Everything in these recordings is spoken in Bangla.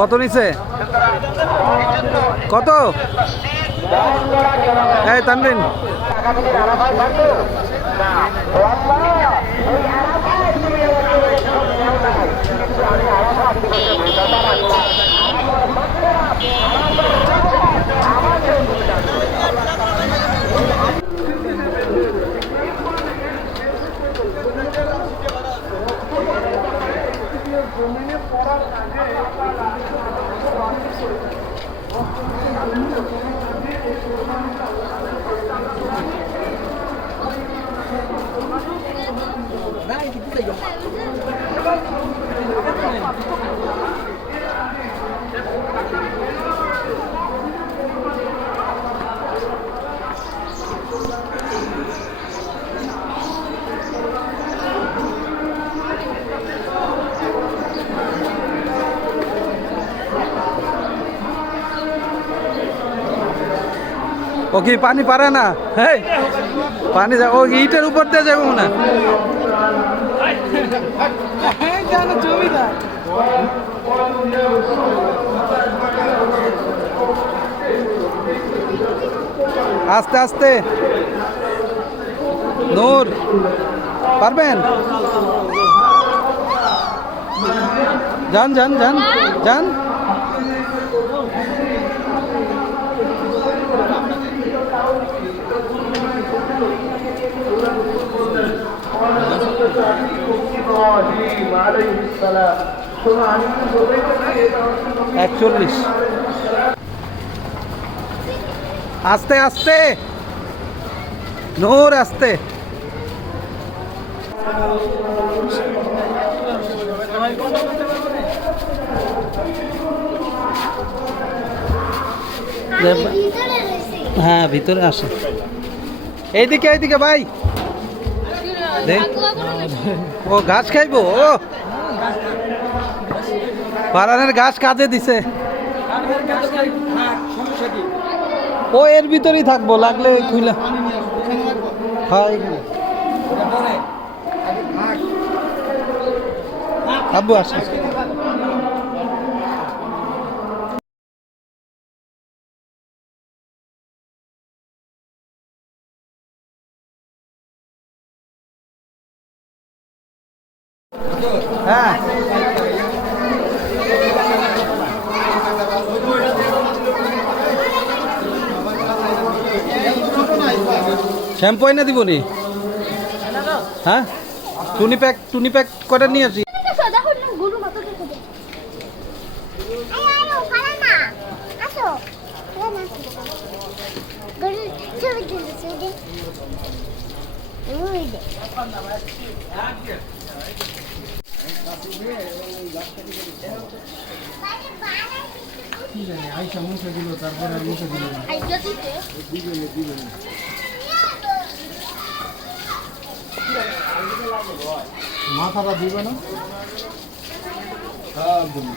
কত নিছে? কত? এই তানবিন ও কি পানি পারে না? হ্যাঁ পানি যা ও ইটের উপর দিয়ে যাব জমিদার আস্তে আস্তে নূর পারবেন যান যান যান যান Thank you. ইব্রাহিম আলাইহিস সালাম। একচল্লিশ। আস্তে আস্তে। নোর আস্তে। হ্যাঁ ভিতরে আসে। এইদিকে এইদিকে ভাই। ও ঘাস খাইব? ও। পারানের গাছ কাজে দিছে। ও, এর ভিতরেই থাকব, লাগলে খুইলা। হয়। আব্বু, আসে। হ্যাঁ শ্যাম্পু এনে দিব নি হ্যাঁ টুনি প্যাক টুনি প্যাক কটা নিয়ে আসি দেখো না গরু মাথা দেখো আয় আয় ফালা না? আসো ফালা না গরু ছবি তুলতে ছবি ওই দে আইসা দিতে মাথাটা দিবে। না এই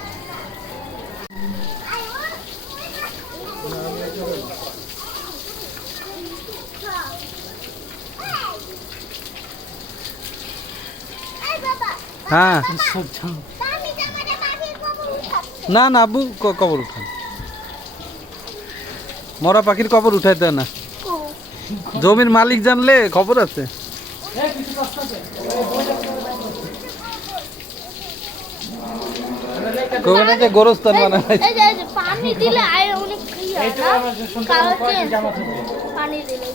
হ্যাঁ। না না আব্বু ক- কবর উঠান। মরা পাখির কবর উঠাই দেয় না। জমির মালিক জানলে খবর আছে। গোরস্থান যে পানি দিলে আয় অনেক না? পানি দিলে।